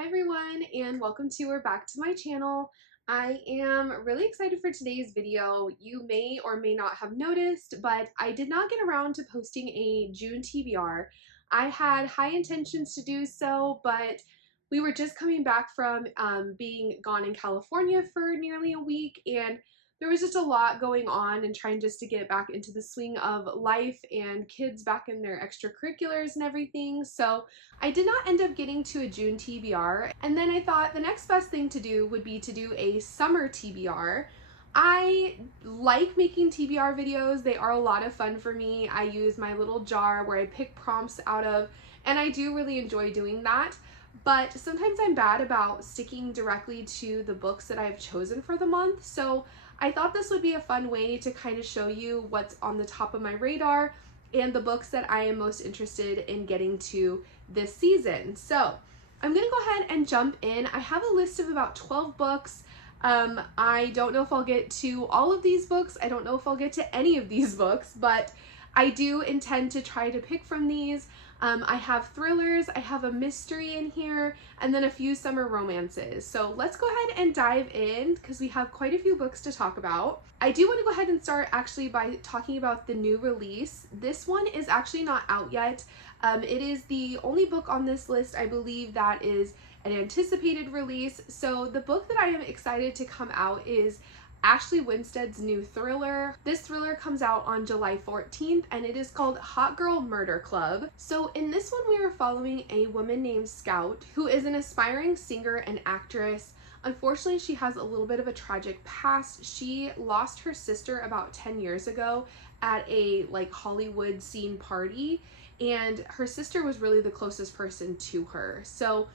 Hi everyone, and welcome to or back to my channel. I am really excited for today's video. You may or may not have noticed, but I did not get around to posting a June TBR. I had high intentions to do so, but we were just coming back from being gone in California for nearly a week, and there was just a lot going on and trying just to get back into the swing of life and kids back in their extracurriculars and everything. So I did not end up getting to a June TBR, and then I thought the next best thing to do would be to do a summer TBR. I like making TBR videos. They are a lot of fun for me. I use my little jar where I pick prompts out of, and I do really enjoy doing that. But sometimes I'm bad about sticking directly to the books that I've chosen for the month. So I thought this would be a fun way to kind of show you what's on the top of my radar and the books that I am most interested in getting to this season. So I'm gonna go ahead and jump in. I have a list of about 12 books. I don't know if I'll get to all of these books. I don't know if I'll get to any of these books, but I do intend to try to pick from these. I have thrillers, I have a mystery in here, and then a few summer romances. So let's go ahead and dive in because we have quite a few books to talk about. I do want to go ahead and start actually by talking about the new release. This one is actually not out yet. It is the only book on this list, I believe, that is an anticipated release. So the book that I am excited to come out is Ashley Winstead's new thriller. This thriller comes out on July 14th and it is called Hot Girl Murder Club. So in this one we are following a woman named Scout who is an aspiring singer and actress. Unfortunately, she has a little bit of a tragic past. She lost her sister about 10 years ago at a Hollywood scene party, and her sister was really the closest person to her. So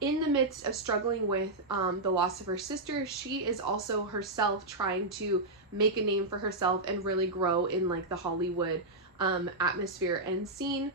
in the midst of struggling with the loss of her sister, she is also herself trying to make a name for herself and really grow in the Hollywood atmosphere and scene.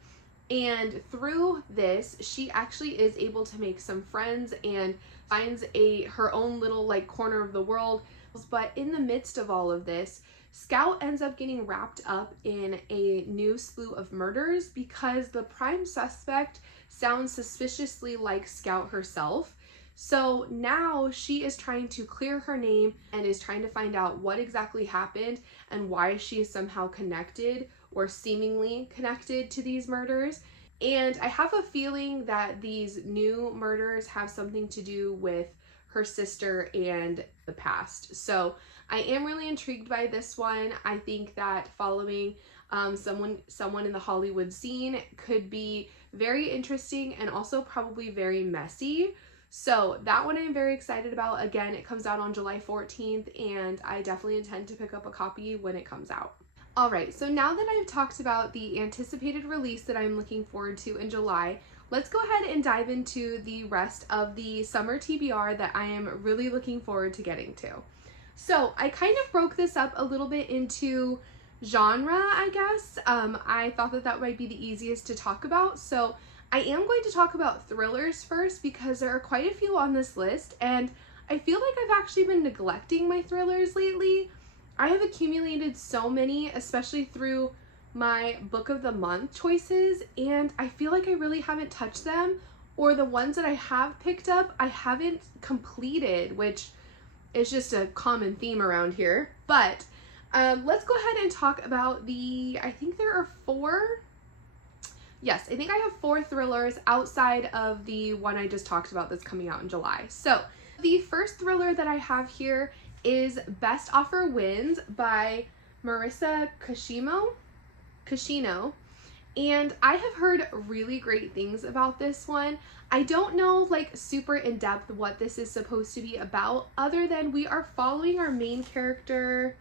And through this, she actually is able to make some friends and finds her own little corner of the world. But in the midst of all of this, Scout ends up getting wrapped up in a new slew of murders because the prime suspect sounds suspiciously like Scout herself. So now she is trying to clear her name and is trying to find out what exactly happened and why she is somehow connected or seemingly connected to these murders. And I have a feeling that these new murders have something to do with her sister and the past. So I am really intrigued by this one. I think that following someone in the Hollywood scene could be very interesting and also probably very messy. So that one I'm very excited about. Again, it comes out on July 14th and I definitely intend to pick up a copy when it comes out. Alright, so now that I've talked about the anticipated release that I'm looking forward to in July, let's go ahead and dive into the rest of the summer TBR that I am really looking forward to getting to. So I kind of broke this up a little bit into genre, I guess. I thought that might be the easiest to talk about. So I am going to talk about thrillers first because there are quite a few on this list and I feel like I've actually been neglecting my thrillers lately. I have accumulated so many, especially through my book of the month choices, and I feel like I really haven't touched them, or the ones that I have picked up I haven't completed, which is just a common theme around here. But let's go ahead and talk about I think there are 4. Yes, I think I have 4 thrillers outside of the one I just talked about that's coming out in July. So the first thriller that I have here is Best Offer Wins by Marissa Cashino, and I have heard really great things about this one. I don't know super in depth what this is supposed to be about, other than we are following our main character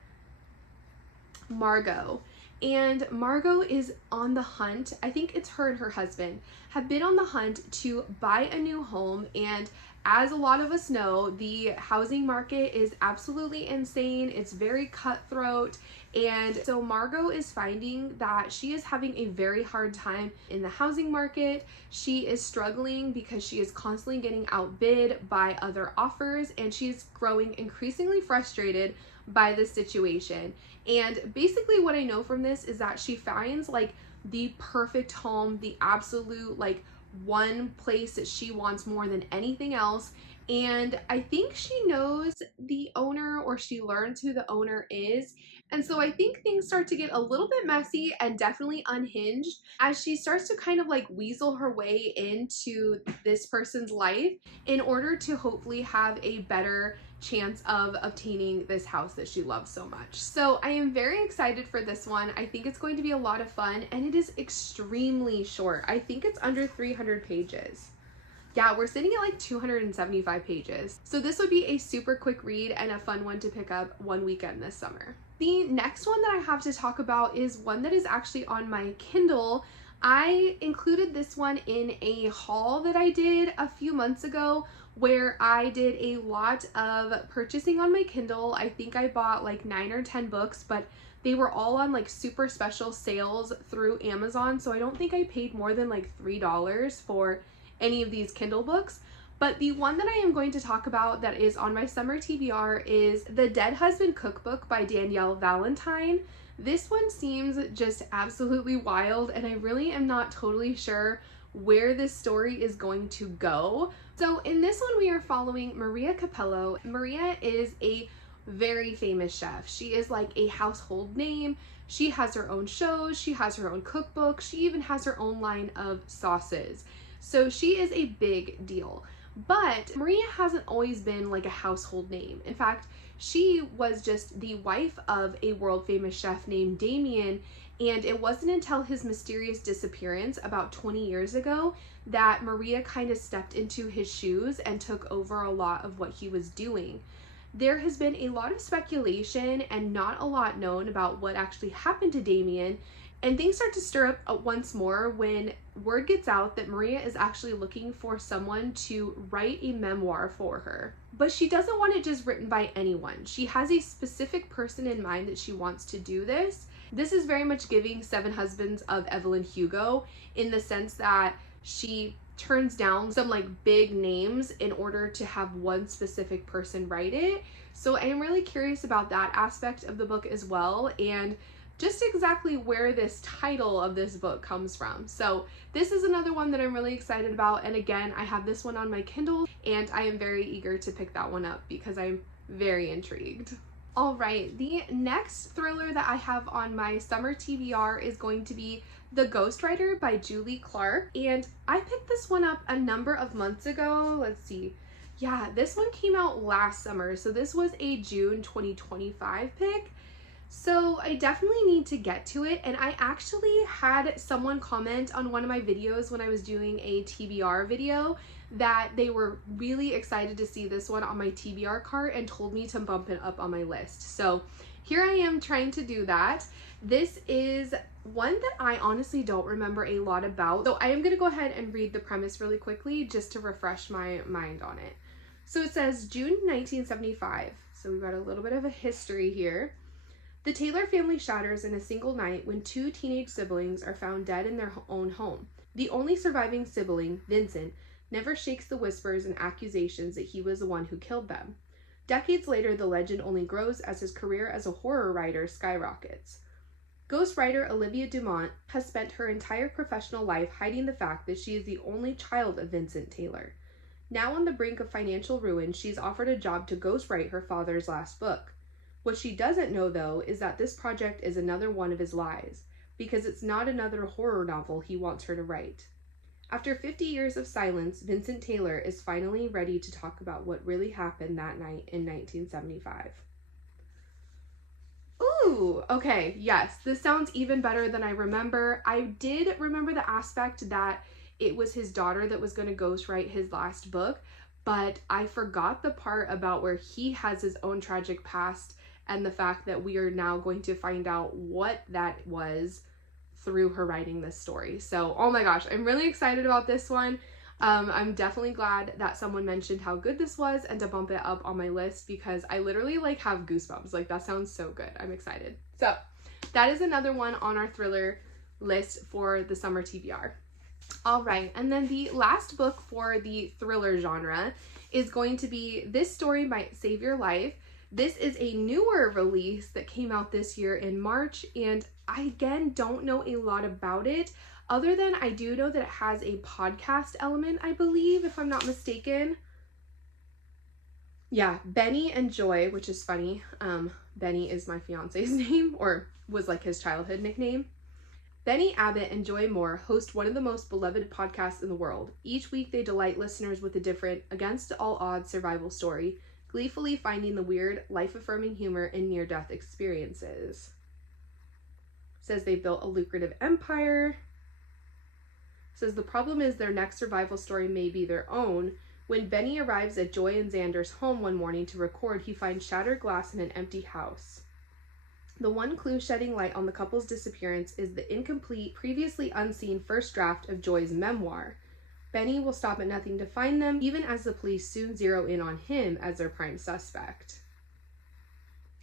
Margot, and Margot is on the hunt. I think it's her and her husband have been on the hunt to buy a new home, and as a lot of us know, the housing market is absolutely insane. It's very cutthroat. And so Margot is finding that she is having a very hard time in the housing market. She is struggling because she is constantly getting outbid by other offers, and she's growing increasingly frustrated by this situation. And basically what I know from this is that she finds the perfect home, the absolute one place that she wants more than anything else. And I think she knows the owner, or she learns who the owner is. And so I think things start to get a little bit messy and definitely unhinged as she starts to kind of like weasel her way into this person's life in order to hopefully have a better chance of obtaining this house that she loves so much. So I am very excited for this one. I think it's going to be a lot of fun, and it is extremely short. I think it's under 300 pages. Yeah, we're sitting at like 275 pages. So this would be a super quick read and a fun one to pick up one weekend this summer. The next one that I have to talk about is one that is actually on my Kindle. I included this one in a haul that I did a few months ago where I did a lot of purchasing on my Kindle. I think I bought like 9 or 10 books, but they were all on like super special sales through Amazon. So I don't think I paid more than like $3 for any of these Kindle books. But the one that I am going to talk about that is on my summer TBR is The Dead Husband Cookbook by Danielle Valentine. This one seems just absolutely wild, and I really am not totally sure where this story is going to go. So in this one, we are following Maria Capello. Maria is a very famous chef. She is like a household name. She has her own shows. She has her own cookbook. She even has her own line of sauces. So she is a big deal. But Maria hasn't always been like a household name. In fact, she was just the wife of a world famous chef named Damien, and it wasn't until his mysterious disappearance about 20 years ago that Maria kind of stepped into his shoes and took over a lot of what he was doing. There has been a lot of speculation and not a lot known about what actually happened to Damien, and things start to stir up once more when word gets out that Maria is actually looking for someone to write a memoir for her. But she doesn't want it just written by anyone. She has a specific person in mind that she wants to do this. This is very much giving Seven Husbands of Evelyn Hugo in the sense that she turns down some like big names in order to have one specific person write it. So I am really curious about that aspect of the book as well, and just exactly where this title of this book comes from. So this is another one that I'm really excited about, and again, I have this one on my Kindle and I am very eager to pick that one up because I'm very intrigued. All right, the next thriller that I have on my summer TBR is going to be The Ghostwriter by Julie Clark, and I picked this one up a number of months ago. Let's see. Yeah, this one came out last summer, so this was a June 2025 pick. So I definitely need to get to it, and I actually had someone comment on one of my videos when I was doing a TBR video that they were really excited to see this one on my TBR cart and told me to bump it up on my list. So here I am trying to do that. This is one that I honestly don't remember a lot about, so I am going to go ahead and read the premise really quickly just to refresh my mind on it. So it says June 1975, so we've got a little bit of a history here. The Taylor family shatters in a single night when 2 teenage siblings are found dead in their own home. The only surviving sibling, Vincent, never shakes the whispers and accusations that he was the one who killed them. Decades later, the legend only grows as his career as a horror writer skyrockets. Ghostwriter Olivia Dumont has spent her entire professional life hiding the fact that she is the only child of Vincent Taylor. Now on the brink of financial ruin, she's offered a job to ghostwrite her father's last book. What she doesn't know, though, is that this project is another one of his lies, because it's not another horror novel he wants her to write. After 50 years of silence, Vincent Taylor is finally ready to talk about what really happened that night in 1975. Ooh, okay, yes, this sounds even better than I remember. I did remember the aspect that it was his daughter that was going to ghostwrite his last book, but I forgot the part about where he has his own tragic past and the fact that we are now going to find out what that was through her writing this story. So, oh my gosh, I'm really excited about this one. I'm definitely glad that someone mentioned how good this was and to bump it up on my list because I literally like have goosebumps. Like that sounds so good. I'm excited. So that is another one on our thriller list for the summer TBR. All right, and then the last book for the thriller genre is going to be This Story Might Save Your Life. This is a newer release that came out this year in March, and I again don't know a lot about it Other than, I do know that it has a podcast element, I believe, if I'm not mistaken. Yeah, Benny and Joy, which is funny. Benny is my fiance's name, or was like his childhood nickname. Benny Abbott and Joy Moore host one of the most beloved podcasts in the world. Each week they delight listeners with a different, against all odds survival story, gleefully finding the weird, life-affirming humor in near-death experiences. Says they built a lucrative empire. Says the problem is their next survival story may be their own. When Benny arrives at Joy and Xander's home one morning to record, he finds shattered glass in an empty house. The one clue shedding light on the couple's disappearance is the incomplete, previously unseen first draft of Joy's memoir. Benny will stop at nothing to find them, even as the police soon zero in on him as their prime suspect.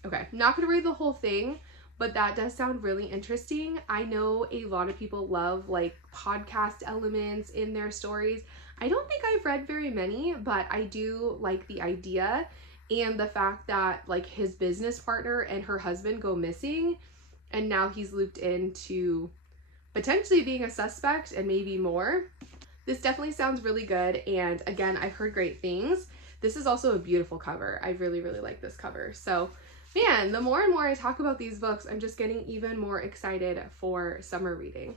Okay, not going to read the whole thing, but that does sound really interesting. I know a lot of people love like podcast elements in their stories. I don't think I've read very many, but I do like the idea and the fact that like his business partner and her husband go missing and now he's looped into potentially being a suspect and maybe more. This definitely sounds really good, and again, I've heard great things. This is also a beautiful cover. I really, really like this cover. So man, the more and more I talk about these books, I'm just getting even more excited for summer reading.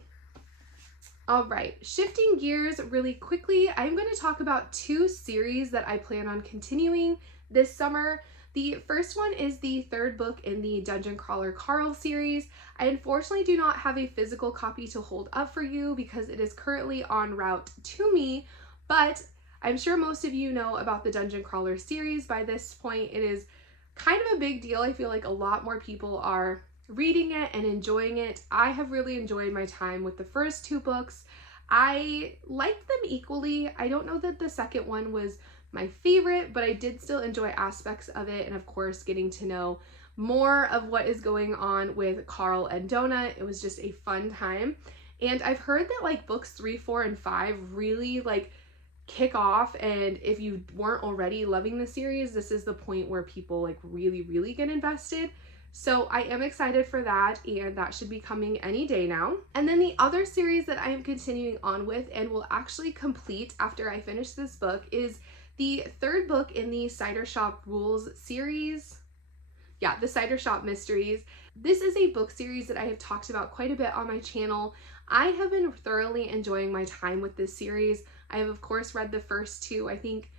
All right, shifting gears really quickly, I'm going to talk about 2 series that I plan on continuing this summer. The first one is the 3rd book in the Dungeon Crawler Carl series. I unfortunately do not have a physical copy to hold up for you because it is currently en route to me, but I'm sure most of you know about the Dungeon Crawler series by this point. It is kind of a big deal. I feel like a lot more people are reading it and enjoying it. I have really enjoyed my time with the first 2 books. I liked them equally. I don't know that the second one was my favorite, but I did still enjoy aspects of it, and of course getting to know more of what is going on with Carl and Donut. It was just a fun time. And I've heard that like books 3, 4, and 5 really like kick off, and if you weren't already loving the series, this is the point where people like really get invested. So I am excited for that, and that should be coming any day now. And then the other series that I am continuing on with and will actually complete after I finish this book is the 3rd book in the Cider Shop Rules series. Yeah, the Cider Shop Mysteries. This is a book series that I have talked about quite a bit on my channel. I have been thoroughly enjoying my time with this series. I have of course read the first 2, I think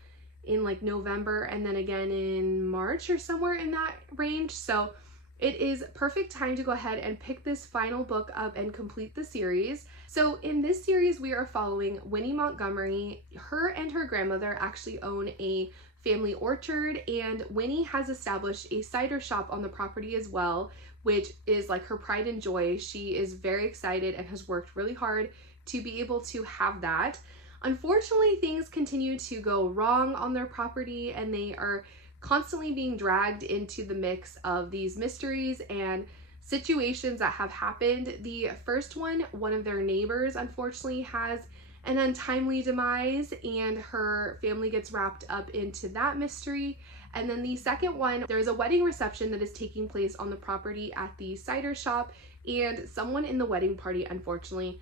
in like November and then again in March or somewhere in that range. So it is perfect time to go ahead and pick this final book up and complete the series. So in this series, we are following Winnie Montgomery. Her and her grandmother actually own a family orchard, and Winnie has established a cider shop on the property as well, which is like her pride and joy. She is very excited and has worked really hard to be able to have that. Unfortunately, things continue to go wrong on their property, and they are constantly being dragged into the mix of these mysteries and situations that have happened. The first one of their neighbors unfortunately has an untimely demise, and her family gets wrapped up into that mystery. And then the second one, there's a wedding reception that is taking place on the property at the cider shop, and someone in the wedding party unfortunately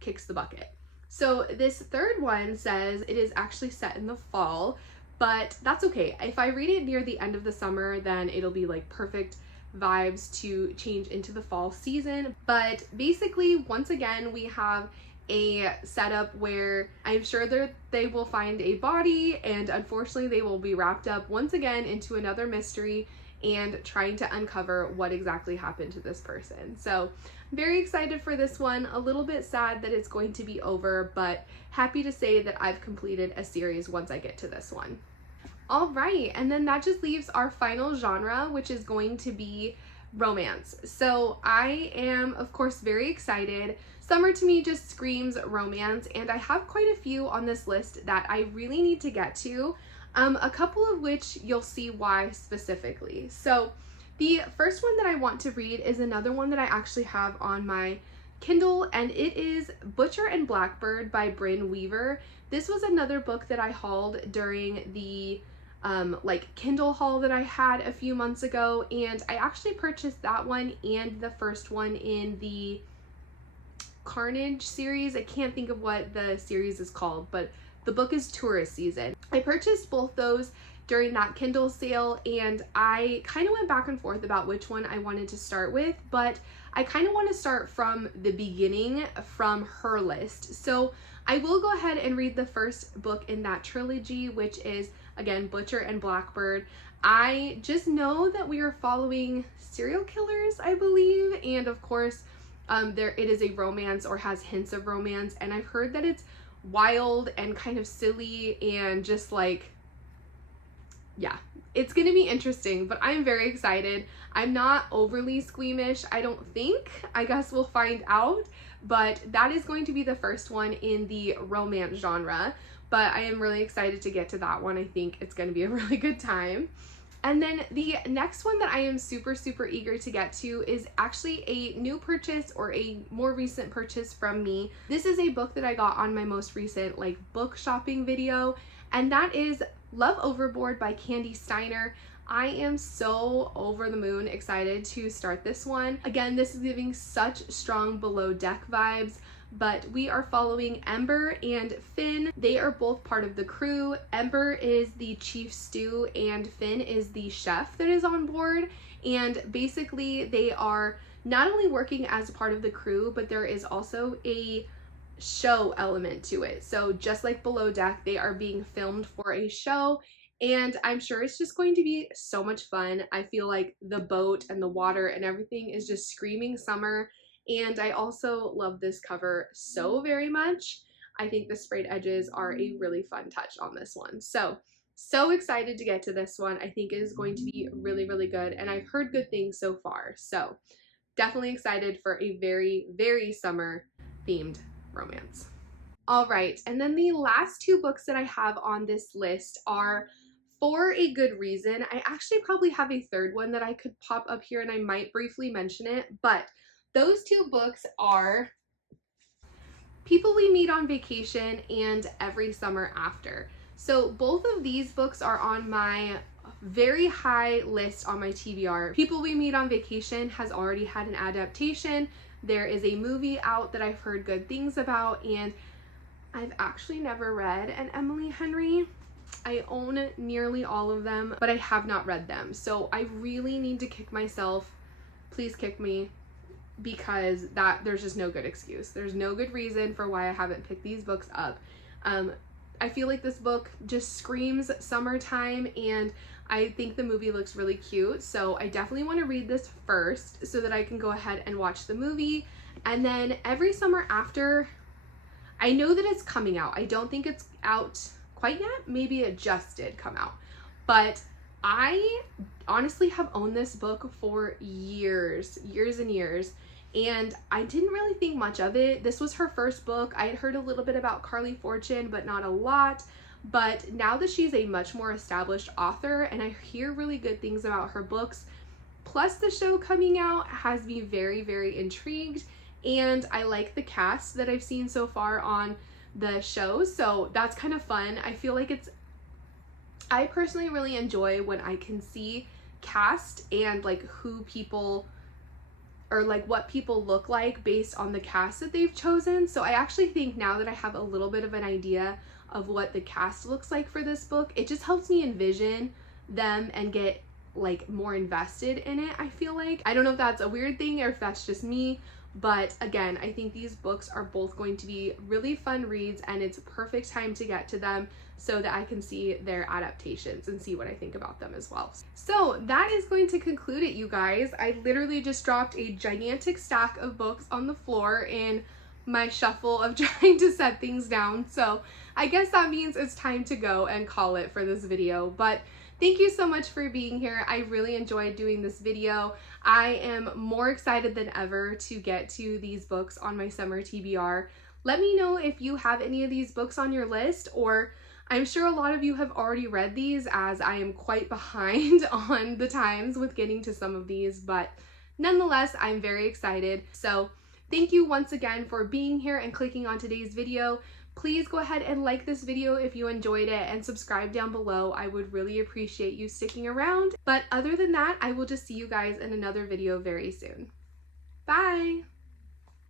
kicks the bucket. So this third one says it is actually set in the fall, but that's okay. If I read it near the end of the summer, then it'll be like perfect vibes to change into the fall season. But basically, once again, we have a setup where I'm sure they will find a body, and unfortunately they will be wrapped up once again into another mystery and trying to uncover what exactly happened to this person. So very excited for this one. A little bit sad that it's going to be over, but happy to say that I've completed a series once I get to this one. All right, and then that just leaves our final genre, which is going to be romance. So I am, of course, very excited. Summer to me just screams romance, and I have quite a few on this list that I really need to get to, a couple of which you'll see why specifically. So the first one that I want to read is another one that I actually have on my Kindle, and it is Butcher and Blackbird by Brynn Weaver. This was another book that I hauled during the Kindle haul that I had a few months ago, and I actually purchased that one and the first one in the Carnage series. I can't think of what the series is called, but the book is Tourist Season. I purchased both those during that Kindle sale, and I kind of went back and forth about which one I wanted to start with, but I kind of want to start from the beginning, from her list. So I will go ahead and read the first book in that trilogy, which is, again, Butcher and Blackbird. I just know that we are following serial killers, I believe, and of course, it is a romance or has hints of romance, and I've heard that it's wild and kind of silly and just like, yeah, it's gonna be interesting, but I'm very excited. I'm not overly squeamish, I don't think. I guess we'll find out, but that is going to be the first one in the romance genre, but I am really excited to get to that one. I think it's gonna be a really good time. And then the next one that I am super, super eager to get to is actually a new purchase or a more recent purchase from me. This is a book that I got on my most recent like book shopping video, and that is Love Overboard by Candy Steiner. I am so over the moon excited to start this one. Again, this is giving such strong Below Deck vibes, but we are following Ember and Finn. They are both part of the crew. Ember is the chief stew and Finn is the chef that is on board. And basically they are not only working as a part of the crew, but there is also a show element to it. So just like Below Deck, they are being filmed for a show, and I'm sure it's just going to be so much fun. I feel like the boat and the water and everything is just screaming summer, and I also love this cover so very much. I think the sprayed edges are a really fun touch on this one. So excited to get to this one. I think it is going to be really, really good, and I've heard good things so far. So definitely excited for a very, very summer themed romance. All right, and then the last two books that I have on this list are For a Good Reason. I actually probably have a third one that I could pop up here and I might briefly mention it, but those two books are People We Meet on Vacation and Every Summer After. So both of these books are on my very high list on my TBR. People We Meet on Vacation has already had an adaptation. There is a movie out that I've heard good things about, and I've actually never read an Emily Henry. I own nearly all of them, but I have not read them. So I really need to kick myself. Please kick me, because there's just no good excuse. There's no good reason for why I haven't picked these books up. I feel like this book just screams summertime, and I think the movie looks really cute, so I definitely want to read this first so that I can go ahead and watch the movie. And then Every Summer After, I know that it's coming out. I don't think it's out quite yet. Maybe it just did come out. But I honestly have owned this book for years and years, and I didn't really think much of it. This was her first book. I had heard a little bit about Carly Fortune, but not a lot. But now that she's a much more established author, and I hear really good things about her books, plus the show coming out has me very, very intrigued, and I like the cast that I've seen so far on the show, so that's kind of fun. I feel like I personally really enjoy when I can see cast and like who people, or like what people look like based on the cast that they've chosen. So I actually think now that I have a little bit of an idea of what the cast looks like for this book, it just helps me envision them and get like more invested in it. I feel like, I don't know if that's a weird thing or if that's just me, but again, I think these books are both going to be really fun reads, and it's a perfect time to get to them so that I can see their adaptations and see what I think about them as well. So that is going to conclude it, you guys. I literally just dropped a gigantic stack of books on the floor in my shuffle of trying to set things down. So I guess that means it's time to go and call it for this video. But thank you so much for being here. I really enjoyed doing this video. I am more excited than ever to get to these books on my summer TBR. Let me know if you have any of these books on your list, or I'm sure a lot of you have already read these, as I am quite behind on the times with getting to some of these, but nonetheless, I'm very excited. So thank you once again for being here and clicking on today's video. Please go ahead and like this video if you enjoyed it, and subscribe down below. I would really appreciate you sticking around. But other than that, I will just see you guys in another video very soon. Bye!